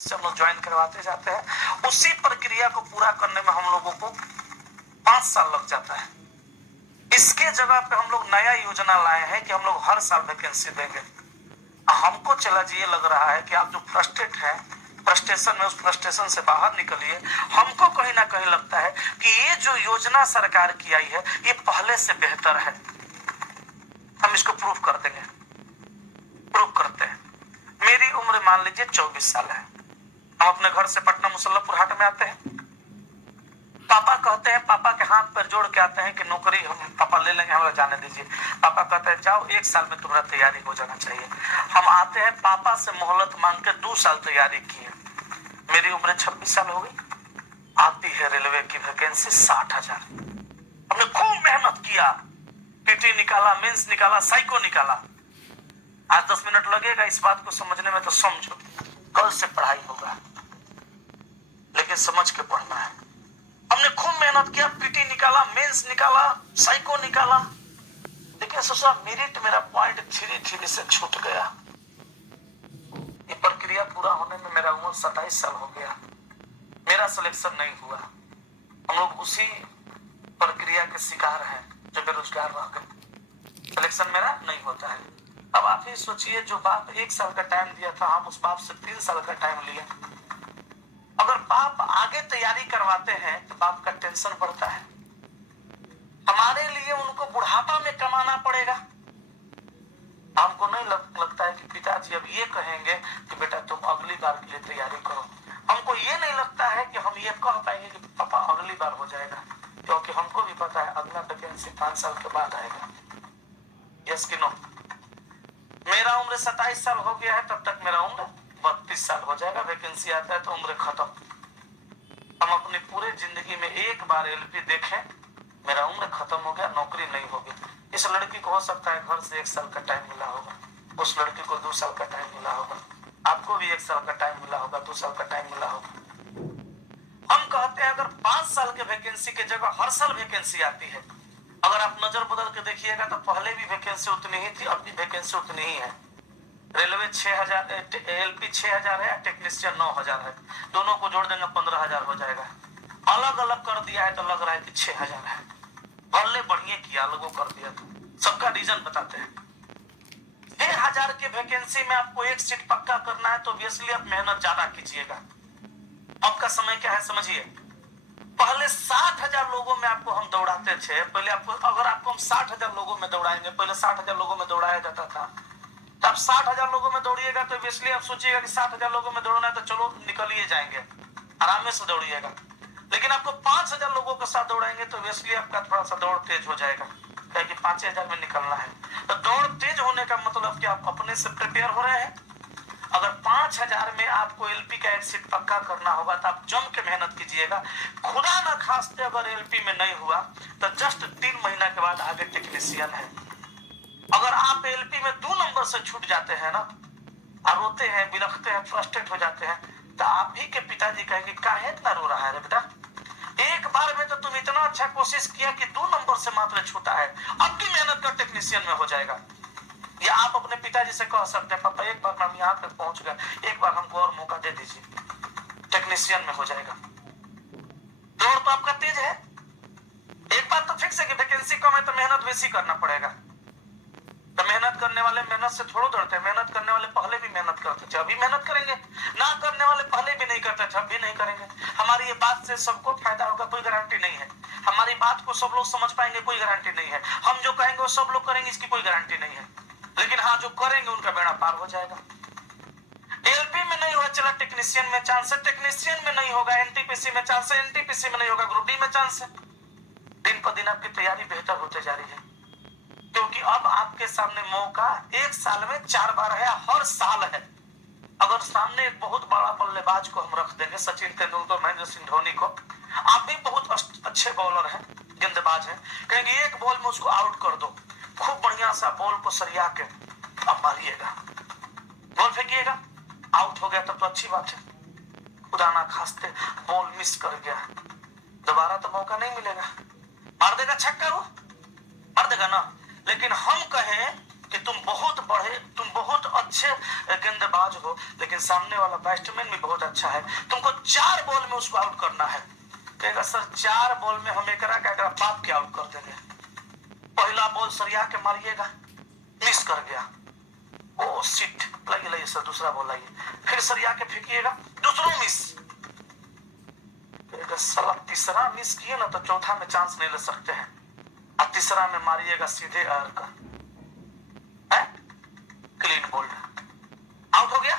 से हम लोग ज्वाइन करवाते जाते हैं। उसी प्रक्रिया को पूरा करने में हम लोगों को 5 साल लग जाता है। इसके जगह पे हम लोग नया योजना लाए हैं कि हम लोग हर साल वैकेंसी देंगे। हमको चला जी ये लग रहा है कि आप जो फ्रस्ट्रेट है फ्रस्ट्रेशन में, उस फ्रस्ट्रेशन से बाहर निकलिए। हमको कहीं ना कहीं लगता है कि ये जो योजना सरकार की आई है ये पहले से बेहतर है। हम इसको प्रूव कर देंगे, प्रूव करते हैं। मेरी उम्र मान लीजिए 24 साल है। हम अपने घर से पटना मुसल्लमपुर हाट में आते हैं। पापा कहते हैं, पापा के हाथ पर जोड़ के आते हैं कि नौकरी हम पापा ले लेंगे, हमें जाने दीजिए। पापा कहते हैं जाओ 1 साल में तुम्हारा तैयारी हो जाना चाहिए। हम आते हैं, पापा से मोहलत मांग के 2 साल तैयारी किए। मेरी उम्र 26 साल हो गई। आती है रेलवे की वैकेंसी 60,000। हमने खूब मेहनत किया, टीटी निकाला, मेंस निकाला, साइको निकाला। आज 10 मिनट लगेगा इस बात को समझने में, तो समझो कल से पढ़ाई होगा, लेकिन समझ के पढ़ना है। हमने खूब मेहनत किया, पीटी निकाला, मेंस निकाला, साइको निकाला, लेकिन सोचा मेरिट मेरा पॉइंट 3 से छूट गया। ये प्रक्रिया पूरा होने में मेरा उम्र 27 साल हो गया। मेरा सिलेक्शन नहीं हुआ। हम लोग उसी प्रक्रिया के शिकार हैं जो बेरोजगार रह गए। सिलेक्शन मेरा नहीं होता है। अब आप ही सोचिए, जो बाप 1 साल का टाइम दिया था, हम उस बाप से 3 साल का टाइम लिया। अगर बाप आगे तैयारी करवाते हैं तो बाप का टेंशन बढ़ता है। हमारे लिए उनको बुढ़ापा में कमाना पड़ेगा। हमको नहीं लगता है कि पिताजी अब ये कहेंगे कि बेटा तुम अगली बार के लिए तैयारी करो। हमको ये नहीं लगता है कि हम ये कह पाएंगे कि पापा अगली बार हो जाएगा, क्योंकि हमको भी पता है अगला वैकेंसी 5 साल के बाद आएगा। यस कि नो? मेरा उम्र 27 साल हो गया है, तब तक मेरा उम्र 32 साल हो जाएगा। वैकेंसी आता है तो उम्र खत्म। हम अपनी पूरे जिंदगी में एक बार एलपी देखें, मेरा उम्र खत्म हो गया, नौकरी नहीं होगी। इस लड़की को हो सकता है घर से 1 साल का टाइम मिला होगा, उस लड़की को 2 साल का टाइम मिला होगा, आपको भी 1 साल का टाइम मिला होगा, 2 साल का टाइम मिला होगा। हम कहते हैं अगर 5 साल के वैकेंसी के जगह हर साल वैकेंसी आती है। अगर आप नजर बदल के देखिएगा तो पहले भी वैकेंसी उतनी ही थी, अब भी वैकेंसी उतनी ही है। रेलवे 6,000, एलपी 6,000 है, टेक्नीशियन 9,000 है। दोनों को जोड़ देंगे 15,000 हो जाएगा। अलग अलग कर दिया है तो लग रहा है कि 6,000 है। भले बढ़िया किया, अलगो कर दिया तो सबका रीजन बताते हैं। 6,000 के वैकेंसी में आपको 1 सीट पक्का करना है तो ऑब्वियसली आप मेहनत ज्यादा कीजिएगा। आपका समय क्या है समझिए। पहले 60,000 लोगों में आपको हम दौड़ाते थे। पहले आपको, अगर आपको हम 60,000 लोगों में दौड़ाएंगे, पहले 60,000 लोगों में दौड़ाया जाता था, तब 60,000 लोगों में दौड़िएगा तो ऑब्वियसली आप सोचिएगा कि 60,000 लोगों में दौड़ना है तो चलो निकलिए जाएंगे, आराम से दौड़िएगा। लेकिन आपको 5,000 लोगों के साथ दौड़ाएंगे तो ऑब्वियसली आपका थोड़ा सा दौड़ तेज हो जाएगा, क्योंकि 5,000 में निकलना है। तो दौड़ तेज होने का मतलब कि आप अपने से प्रिपेयर हो रहे हैं। अगर 5,000 में आपको एलपी का 1 सीट पक्का करना होगा तो आप जम के मेहनत कीजिएगा। खुदा ना खास्ते अगर एलपी में नहीं हुआ तो जस्ट 3 महीना के बाद आगे टेक्नीशियन है। अगर आप एलपी में 2 नंबर से छूट जाते हैं ना, और रोते हैं, बिलखते हैं, फ्रस्ट्रेट हो जाते हैं, तो आप ही के पिताजी कहेंगे काहे इतना रो रहा है रे बेटा, एक बार में तो तुम इतना अच्छा कोशिश किया कि 2 नंबर से मात्र छूटा है, अब भी मेहनत कर टेक्नीशियन में हो जाएगा। या आप अपने पिताजी से कह सकते हैं पापा एक बार हम यहाँ तक पहुंच गए, एक बार हमको और मौका दे दीजिए, टेक्नीशियन में हो जाएगा। दौड़ तो आपका तेज है। एक बात तो फिक्स है कि वैकेंसी कम है तो मेहनत वैसी करना पड़ेगा। तो मेहनत करने वाले मेहनत से थोड़ा डरते हैं। मेहनत करने वाले पहले भी मेहनत करते थे, अभी मेहनत करेंगे। ना करने वाले पहले भी नहीं करते थे, अब भी नहीं करेंगे। हमारी ये बात से सबको फायदा होगा, कोई गारंटी नहीं है। हमारी बात को सब लोग समझ पाएंगे, कोई गारंटी नहीं है। हम जो कहेंगे वो सब लोग करेंगे, इसकी कोई गारंटी नहीं है। लेकिन हाँ, जो करेंगे उनका बेड़ा पार हो जाएगा। एलपी में नहीं होगा, चला टेक्नीशियन में चांस है, टेक्नीशियन में नहीं होगा, एनटीपीसी में चांस है, एनटीपीसी में नहीं होगा, ग्रुप डी में चांस है। दिन पर दिन आपकी तैयारी बेहतर होते जा रही है, क्योंकि अब आपके सामने मौका 1 साल में 4 बार है, हर साल है। अगर सामने एक बहुत बड़ा बल्लेबाज को हम रख देंगे, सचिन तेंदुलकर, महेंद्र सिंह धोनी को, आप भी बहुत अच्छे बॉलर हैं, गेंदबाज हैं, कहेंगे एक बॉल में उसको आउट कर दो, खूब बढ़िया सा बॉल को सरिया के अब मारिएगा, बॉल फेंकिएगा, आउट हो गया तब तो अच्छी बात है। खुदा ना खास्ते बॉल मिस कर गया, दोबारा तो मौका नहीं मिलेगा, मार देगा छक्का, वो मार देगा ना। लेकिन हम कहें कि तुम बहुत बड़े, तुम बहुत अच्छे गेंदबाज हो, लेकिन सामने वाला बैट्समैन भी बहुत अच्छा है, तुमको 4 बॉल में उसको आउट करना है। कहेगा सर 4 बॉल में हम एकरा बाप के आउट कर देंगे। पहला बॉल सरिया के मारिएगा, मिस कर गया, ओ शिट, लाइए सर दूसरा बॉल लाइए, फिर सरिया के फेंकिएगा, दूसरा मिस। साला तीसरा मिस किए ना तो चौथा में चांस नहीं ले सकते हैं, और तीसरा में मारिएगा सीधे एयर का, क्लीन बोल्ड, आउट हो गया।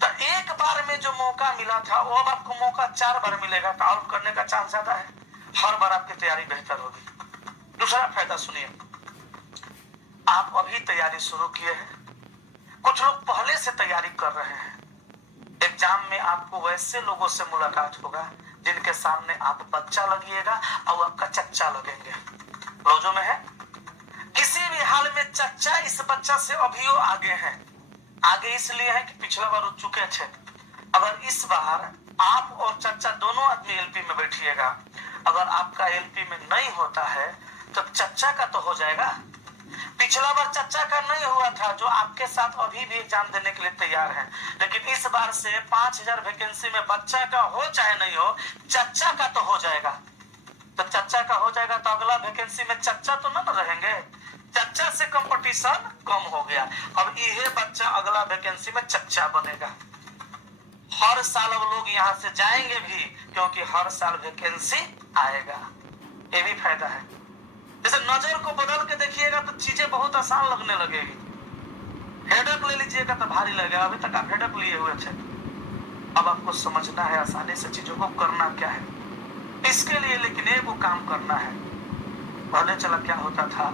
तो एक बार में जो मौका मिला था वो अब आपको मौका 4 बार मिलेगा, तो आउट करने का चांस ज्यादा है, हर बार आपकी तैयारी बेहतर होगी। दूसरा फायदा सुनिए, आप अभी तैयारी शुरू किए हैं, कुछ लोग पहले से तैयारी कर रहे हैं। एग्जाम में आपको वैसे लोगों से मुलाकात होगा जिनके सामने आप बच्चा लगिएगा और आपका चच्चा लगेंगे। रोजों में है, किसी भी हाल में चच्चा इस बच्चा से अभियो आगे है। आगे इसलिए है कि पिछला बार उठ चुके थे। अगर इस बार आप और चच्चा दोनों आदमी एलपी में बैठिएगा, अगर आपका एलपी में नहीं होता है तो चच्चा का तो हो जाएगा। पिछला बार चच्चा का नहीं हुआ था, जो आपके साथ अभी भी एग्जाम देने के लिए तैयार हैं, लेकिन इस बार से 5000 वैकेंसी में बच्चा का हो चाहे नहीं हो, चच्चा का तो हो जाएगा। तो चच्चा का हो जाएगा तो अगला वैकेंसी में चच्चा तो न रहेंगे, चच्चा से कंपटीशन कम हो गया। अब यह बच्चा अगला वैकेंसी में चच्चा बनेगा। हर साल अब लोग यहाँ से जाएंगे भी, क्योंकि हर साल वैकेंसी आएगा। ये भी फायदा है। जैसे नजर को बदल के देखिएगा तो चीजें बहुत आसान लगने लगेगी। हेडअप ले लीजिएगा तो भारी लगेगा। अभी तक आप हेडअप लिए हुए थे, अब आपको समझना है आसानी से चीजों को करना क्या है। इसके लिए लेकिन एक वो काम करना है। पहले चला क्या होता था,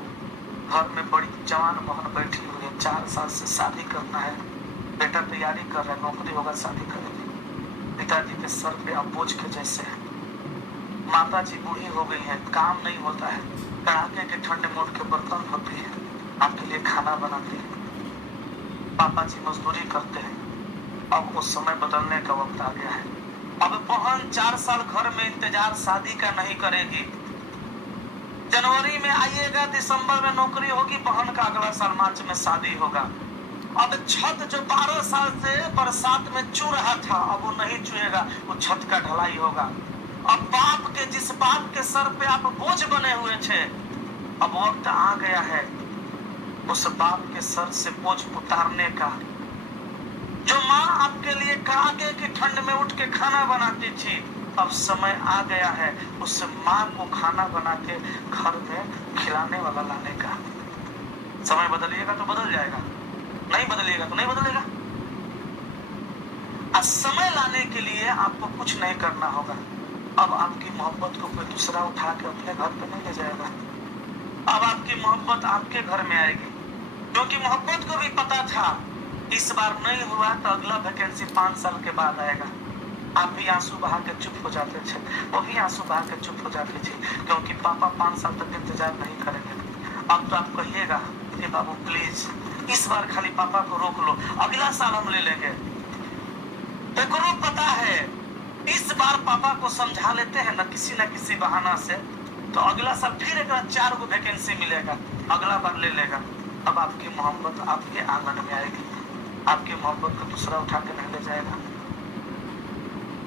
घर में बड़ी जवान बहन बैठी हुई है, 4 साल से शादी करना है, बेटा तैयारी कर रहा है, नौकरी होगा शादी करेगी, पिताजी के सर पे आप बोझ के जैसे है, माता जी बूढ़ी हो गई है, काम नहीं होता है, कड़ाके के ठंडे मोड़ के बर्तन होते हैं, आपके लिए खाना बनाते हैं, पापा जी मजदूरी करते हैं। अब वो समय बदलने का वक्त आ गया है। अब बहन 4 साल घर में इंतजार शादी का नहीं करेगी। जनवरी में आइएगा, दिसंबर में नौकरी होगी, बहन का अगला साल मार्च में शादी होगा। अब छत जो 12 साल से बरसात में चू रहा था, अब वो नहीं चुएगा, वो छत का ढलाई होगा। अब बाप के, जिस बाप के सर पे आप बोझ बने हुए थे, अब वक्त आ गया है उस बाप के सर से बोझ उतारने का। जो माँ आपके लिए कड़ाके की ठंड में उठ के खाना बनाती थी, अब समय आ गया है उस माँ को खाना बना के घर में खिलाने वाला लाने का। समय बदलिएगा तो बदल जाएगा, नहीं बदलिएगा तो नहीं बदलेगा। समय लाने के लिए आपको कुछ नहीं करना होगा। अब आपकी मोहब्बत को कोई दूसरा उठा के अपने घर पे नहीं ले जाएगा। अब आपकी मोहब्बत आपके घर में आएगी, क्योंकि मोहब्बत को भी पता था इस बार नहीं हुआ तो अगला वैकेंसी 5 साल के बाद आएगा। आप भी आंसू बहा के चुप हो जाते थे, वो भी आंसू बहा के चुप हो जाती थी, क्योंकि पापा 5 साल तक इंतजार नहीं करेंगे। अब तो आप कहिएगा कि बाबू प्लीज इस बार खाली पापा को रोक लो, अगला साल हम ले लेंगे। देखो पता है इस बार पापा को समझा लेते हैं ना किसी बहाना से, तो अगला साल फिर एक 4 को वैकेंसी मिलेगा, अगला बार ले लेगा। अब आपकी मोहब्बत आपके आंगन में आएगी, आपकी मोहब्बत को दूसरा उठा के नहीं ले जाएगा।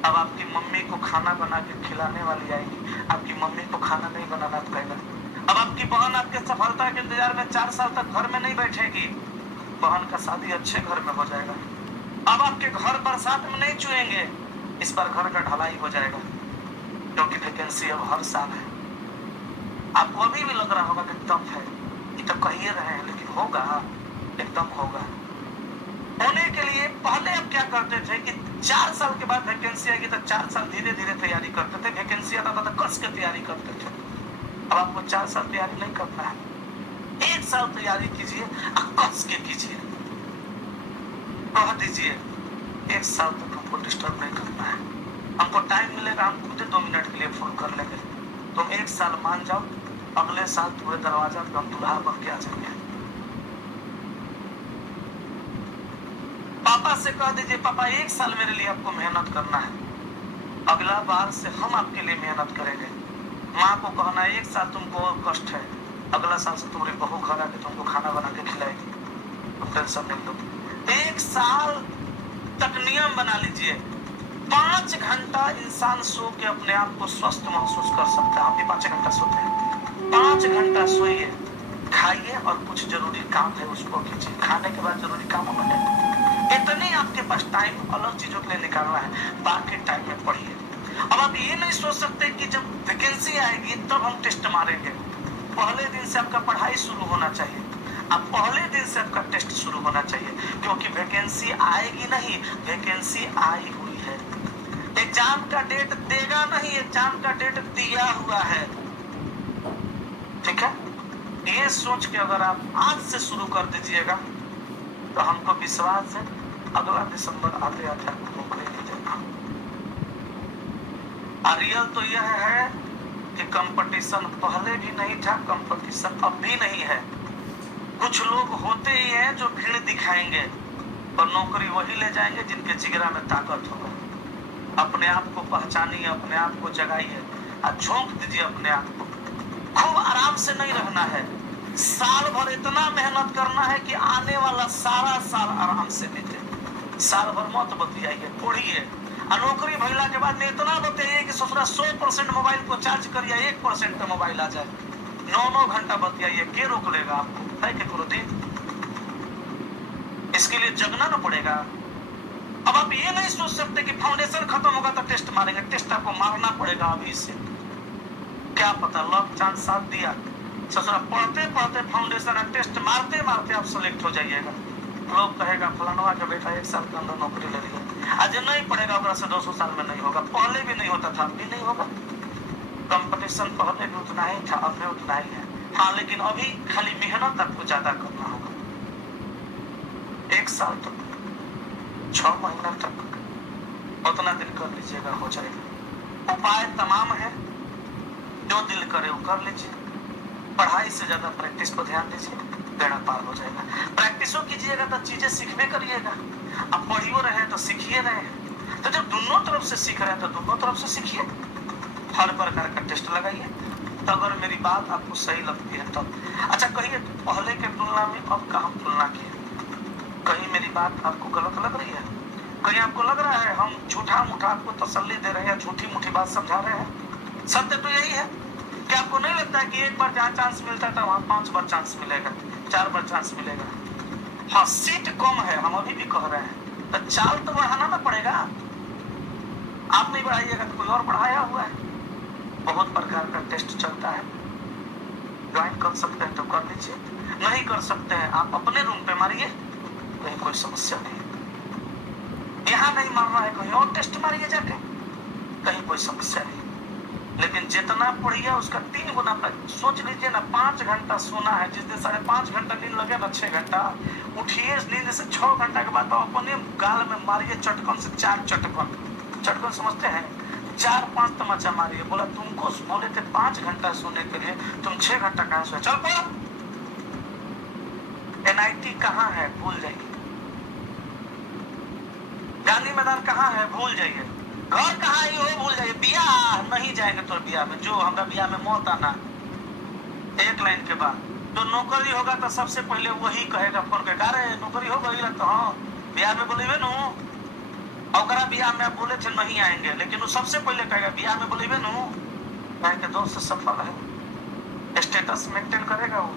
अब आपकी मम्मी को खाना बना के खिलाने वाली आएगी, आपकी मम्मी को खाना नहीं बनाना पड़ेगा। अब आपकी बहन आपके सफलता के इंतजार में 4 साल तक घर में नहीं बैठेगी, बहन का शादी अच्छे घर में हो जाएगा। अब आपके घर बरसात में नहीं चुएंगे, इस बार घर का ढलाई हो जाएगा, क्योंकि वैकेंसी अब हर साल है। आपको अभी भी लग रहा होगा कि दम है, ये तो कह ही रहे हैं, लेकिन होगा, एकदम होगा। होने के लिए पहले आप क्या करते थे कि 4 साल के बाद वैकेंसी आएगी तो 4 साल धीरे धीरे तैयारी करते थे, वैकेंसी आता था तो कस के तैयारी करते थे। अब आपको 4 साल तैयारी नहीं करना है, 1 साल तैयारी कीजिए और कस के कीजिए। कह दीजिए 1 साल तक हमको डिस्टर्ब नहीं करना है, हमको टाइम मिलेगा हम खुद 2 मिनट के लिए फोन कर लेंगे, तुम 1 साल मान जाओ, अगले साल तुम्हारे दरवाजा पे हम दुल्हा बन के आ जाएंगे। पापा से कह दीजिए पापा 1 साल मेरे लिए आपको मेहनत करना है, अगला बार से हम आपके लिए मेहनत करेंगे। माँ को कहना 1 साल तुमको और कष्ट है, अगला साल से तुम्हारी बहू घर आके तुमको खाना बना के खिलाएगी, तुम टेंशन नहीं लो। 1 साल तक नियम बना लीजिए, 5 घंटा इंसान सो के अपने आप को स्वस्थ महसूस कर सकता है। हम भी 5 घंटा सोते हैं। 5 घंटा सोइए, खाइए और कुछ जरूरी काम है उसको कीजिए। खाने के बाद जरूरी काम बने, इतने आपके पास टाइम अलग चीजों के लिए निकालना है, बाकी टाइम में पढ़िए। अब आप ये नहीं सोच सकते कि जब वैकेंसी आएगी तब हम टेस्ट मारेंगे। पहले दिन से आपका पढ़ाई शुरू होना चाहिए, अब पहले दिन से आपका टेस्ट शुरू होना चाहिए, क्योंकि वैकेंसी आएगी नहीं, वैकेंसी आई हुई है। एग्जाम का डेट देगा नहीं, एग्जाम का डेट दिया हुआ है। ठीक है, ये सोच के अगर आप आज से शुरू कर दीजिएगा तो हमको विश्वास है अगला दिसंबर आते आते आपको नौकरी मिल जाएगा। रियल तो यह है कि कंपटीशन पहले भी नहीं था, कंपटीशन अब भी नहीं है। कुछ लोग होते ही हैं जो भीड़ दिखाएंगे और नौकरी वही ले जाएंगे जिनके जिगरा में ताकत होगा। अपने आप को पहचानिए, अपने आप को जगाइए और झोंक दीजिए अपने आप को। खूब आराम से नहीं रहना है, साल भर इतना मेहनत करना है कि आने वाला सारा साल आराम से बीते। साल भर मत बतियाइए, पढ़िए। नौकरी भइला के बाद में इतना बतियाइए कि ससुरा 100% मोबाइल को चार्ज करिए, 1% पे मोबाइल आ जाए। 9-9 घंटा बतियाइए, के रोक लेगा आपको? है कि दिन इसके लिए जगना ना पड़ेगा। अब आप ये नहीं सोच सकते कि फाउंडेशन खत्म होगा तो टेस्ट मारेंगे। टेस्ट आपको मारना पड़ेगा अभी से। क्या पता लक चांस साथ दिया, ससुरा पढ़ते पढ़ते फाउंडेशन और टेस्ट मारते मारते आप सेलेक्ट हो जाइएगा। लोग कहेगा फलानवा का बेटा 1 साल के अंदर नौकरी ले लिया। आज नहीं पढ़ेगा ओकरा से 200 साल में नहीं होगा। पहले भी नहीं होता था, अब भी नहीं होगा। कंपटीशन पहले भी उतना ही था, अब भी उतना ही है। हाँ, लेकिन अभी खाली मेहनत आपको ज्यादा करना होगा। 1 साल तक, 6 महीना तक उतना दिन कर लीजिएगा, हो जाएगा। उपाय तमाम है, जो दिल करे वो कर लीजिए। पढ़ाई से ज्यादा प्रैक्टिस पर ध्यान दीजिए, बेड़ा पार हो जाएगा। प्रैक्टिसो कीजिएगा तो चीजें सीखबे करिएगा। अब पढ़ियो रहे तो सीखिए रहे, तो जब दोनों तरफ से सीख रहे हैं तो दोनों तरफ से सीखिए। हर प्रकार का टेस्ट लगाइए। तो अगर मेरी बात आपको सही लगती है तब अच्छा कहिए, पहले के तुलना में अब का हम तुलना किए, कहीं मेरी बात आपको गलत लग रही है? कहीं आपको लग रहा है हम झूठा मूठा आपको तसल्ली दे रहे हैं, झूठी मूठी बात समझा रहे हैं? सत्य तो यही है कि आपको नहीं लगता है कि एक बार जहाँ चांस मिलता था वहाँ 5 बार चांस मिलेगा, 4 बार चांस मिलेगा। हाँ, सीट कम है, हम अभी भी कह रहे हैं, तो चाल तो बढ़ाना ना पड़ेगा। आप नहीं बढ़ाइएगा तो कोई और बढ़ाया हुआ है। बहुत प्रकार का टेस्ट चलता है, ज्वाइन कर सकते हैं तो कर लीजिए, नहीं कर सकते हैं आप अपने रूम पे मारिए, कहीं कोई समस्या नहीं। यहाँ नहीं मारना है, कहीं और टेस्ट मारिए जाके, कहीं कोई समस्या नहीं। लेकिन जितना पढ़िए उसका 3 गुना सोच लीजिए ना। 5 घंटा सोना है, जिस दिन 5.5 घंटा नींद लगे ना 6 घंटा, उठिए नींद से 6 घंटा के बाद अपने गाल में मारिए चटकन से 4 चटकन। चटकन समझते हैं? 4-5 तमाचा मारिए। बोला तुमको बोले थे 5 घंटा सोने के लिए, तुम 6 घंटा कहाँ सोए? चल पड़ा। NIT कहाँ है? भूल जाइए। गांधी मैदान कहाँ है? भूल जाइए। घर कहाँ है? वो भूल जाइए। बियाह नहीं जाएंगे तो बियाह में, जो हमारा बियाह में मौत आना 1 लाइन के बाद। तो नौकरी होगा तो सबसे पहले वही कहेगा फोन करके, अरे नौकरी हो गई लगता, हाँ बियाह में बोलेबे नु। और बियाह में आप बोले थे नहीं आएंगे, लेकिन वो सबसे पहले कहेगा बियाह में बोलेबे नु। के दोस्त सफल है, स्टेटस मेंटेन करेगा वो,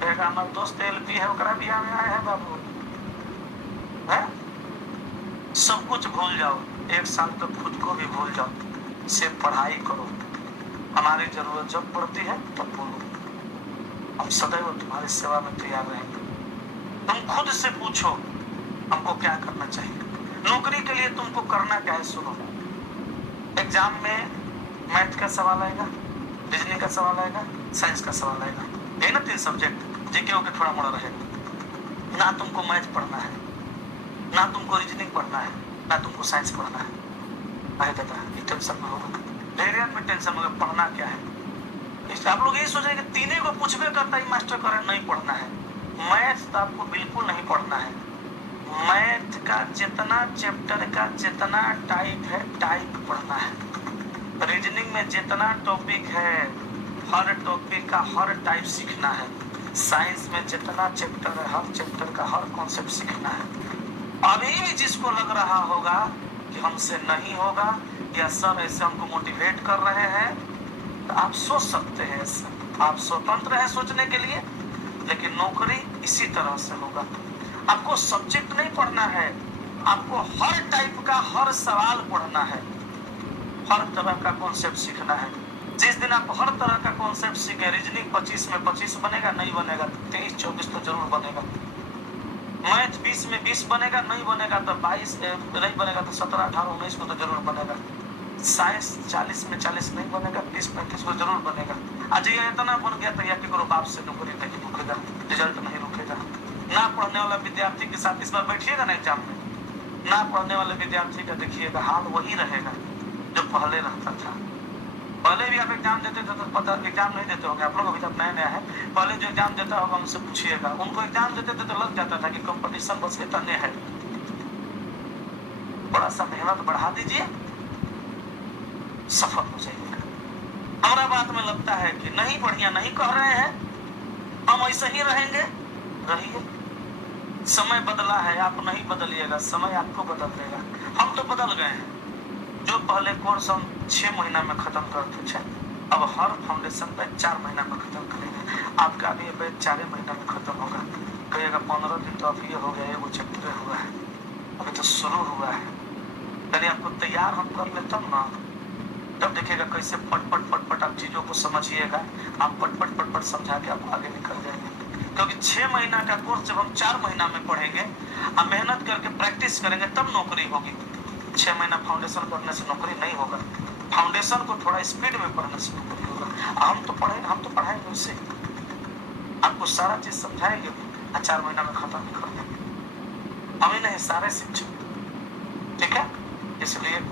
कहेगा हमारा दोस्त LP है, ओकरा बियाह में आए हैं बाबू। है सब कुछ भूल जाओ, 1 साल तक खुद को भी भूल जाओ, से पढ़ाई करो। हमारी जरूरत जब पड़ती है तब बोलो, हम सदैव तुम्हारी सेवा में तैयार रहेंगे। तुम खुद से पूछो हमको क्या करना चाहिए। नौकरी के लिए तुमको करना क्या है? सुनो, एग्जाम में मैथ का सवाल आएगा, रीजनिंग का सवाल आएगा, साइंस का सवाल आएगा, ये ना 3 सब्जेक्ट जीके के थोड़ा मोड़ा रहेगा। ना तुमको मैथ पढ़ना है, ना तुमको रीजनिंग पढ़ना है, ना तुमको साइंस पढ़ना है। अरे दादा ये टेंशन में होगा, वेरियन में टेंशन होगा, पढ़ना क्या है? इसलिए आप लोग ये सोच रहे हैं कि तीनों को पूछबे करता है मास्टर करें, नहीं पढ़ना है। मैथ तो आपको बिल्कुल नहीं पढ़ना है। मैथ का जितना चैप्टर का जितना टाइप है, टाइप पढ़ना है। रीजनिंग में जितना टॉपिक है हर टॉपिक का हर टाइप सीखना है। साइंस में जितना चैप्टर है, हर चैप्टर का हर कॉन्सेप्ट सीखना है। अभी भी जिसको लग रहा होगा कि हमसे नहीं होगा या सर ऐसे हमको मोटिवेट कर रहे हैं, तो आप सोच सकते हैं, आप स्वतंत्र हैं सोचने के लिए, लेकिन नौकरी इसी तरह से होगा। आपको सब्जेक्ट नहीं पढ़ना है, आपको हर टाइप का हर सवाल पढ़ना है, हर तरह का कॉन्सेप्ट सीखना है। जिस दिन आप हर तरह का कॉन्सेप्ट सीखे, रीजनिंग 25 में 25 बनेगा, नहीं बनेगा 23-24 तो जरूर बनेगा। मैथ 20 में 20 बनेगा, नहीं बनेगा तो 22, नहीं बनेगा तो 17, 18, 19 को तो जरूर बनेगा। साइंस 40 में 40 नहीं बनेगा, 30-35 को जरूर बनेगा। आज ये इतना बन गया तो या कि करो बाप से नौकरी नहीं रुकेगा, रिजल्ट नहीं रुकेगा। ना पढ़ने वाला विद्यार्थी के साथ इस बार बैठिएगा ना एग्जाम में, ना पढ़ने वाले विद्यार्थी का देखिएगा हाल वही रहेगा जो पहले रहता था। पहले भी आप एग्जाम देते थे तो पता, एग्जाम नहीं देते होंगे आप लोग, अभी जब नया नया है, पहले जो एग्जाम देता होगा उनसे पूछिएगा, उनको एग्जाम देते थे तो लग जाता था कि कंपटीशन बस इतने है। बड़ा सा मेहनत बढ़ा दीजिए, सफल हो जाइएगा। हमारा बात में लगता है कि नहीं बढ़िया नहीं कह रहे हैं, हम ऐसे ही रहेंगे, रहिए। समय बदला है, आप नहीं बदलिएगा, समय आपको बदल देगा। हम तो बदल गए हैं। जो पहले कोर्स हम 6 महीना में खत्म करते थे, अब हर फाउंडेशन पे 4 महीना में खत्म करेंगे। आपका भी अब 4 महीना में खत्म होगा। कहिएगा 15 दिन तो अभी हो गया, वो चैप्टर हुआ है, अभी तो शुरू हुआ है। यदि आपको तैयार हम कर ले तब ना, तब देखिएगा कैसे पट पट आप चीजों को समझिएगा। आप पट पट समझा के आप आगे निकल जाएंगे। क्योंकि 6 महीना का कोर्स जब हम 4 महीना में पढ़ेंगे, हम मेहनत करके प्रैक्टिस करेंगे, तब नौकरी होगी। 6 महीना फाउंडेशन करने से नौकरी नहीं होगा। फाउंडेशन को थोड़ा स्पीड में पढ़ने से नौकरी होगा। हम तो पढ़ाएंगे उससे, आपको सारा चीज समझाएंगे, 4 महीना में खत्म नहीं कर देंगे। हम ही नहीं, सारे शिक्षक, ठीक है। इसलिए